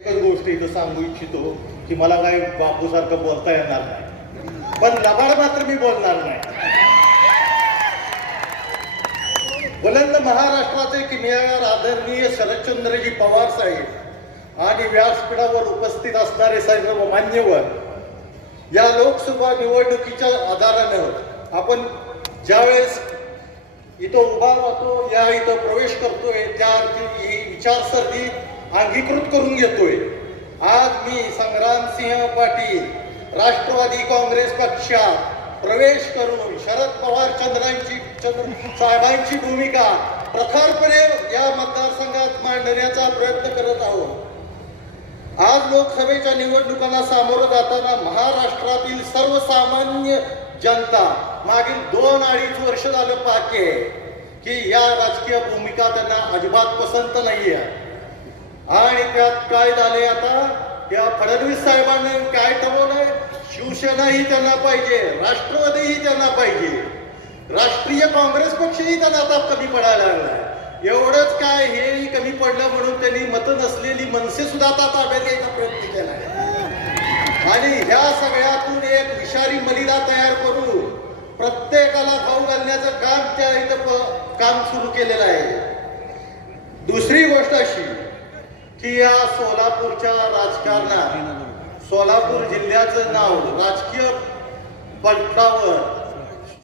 एकच गोष्ट इथं सांगू इच्छितो की मला काही बापूसारखं बोलता येणार नाही. पण लबाड मात्र मी बोलणार नाही. बुलंद महाराष्ट्राचे किमयागार आदरणीय शरदचंद्रजी पवार साहेब आणि व्यासपीठावर उपस्थित असणारे सर्व मान्यवर या लोकसभा निवडणुकीच्या आधारानं आपण ज्यावेळेस इथं उभा राहतो या इथं प्रवेश करतोय त्या ही विचारसरणी अंगीकृत करून घेतोय. आज मी संग्रामसिंह पाटील राष्ट्रवादी काँग्रेस पक्षात प्रवेश करून शरद पवार चंद्रांची चंद्र साहेबांची भूमिका प्रखरपणे या मतदारसंघात मांडण्याचा प्रयत्न करत आहोत. आज लोकसभेच्या निवडणुकांना सामोरं जाताना महाराष्ट्रातील सर्वसामान्य जनता मागील दोन अडीच वर्ष झालं पाहते की या राजकीय भूमिका त्यांना अजिबात पसंत नाही आहे आणि त्यात काय झाले आता? त्या फडणवीस साहेबांनी काय ठरवलंय शिवसेनाही त्यांना पाहिजे राष्ट्रवादीही त्यांना पाहिजे. राष्ट्रीय काँग्रेस पक्षही त्यांना आता कमी पडायला लागलाय. एवढंच काय हेही कमी पडलं म्हणून त्यांनी मतं नसलेली मनसे सुद्धा आता ताब्यात घ्यायचा प्रयत्न केलाय. आणि ह्या सगळ्यातून एक विषारी मलिदा तयार करून प्रत्येकाला भाऊ घालण्याचं काम त्या इथं काम सुरू केलेलं आहे. दुसरी गोष्ट अशी की या सोलापूरच्या राजकारणात सोलापूर जिल्ह्याचं नाव राजकीय पटलावर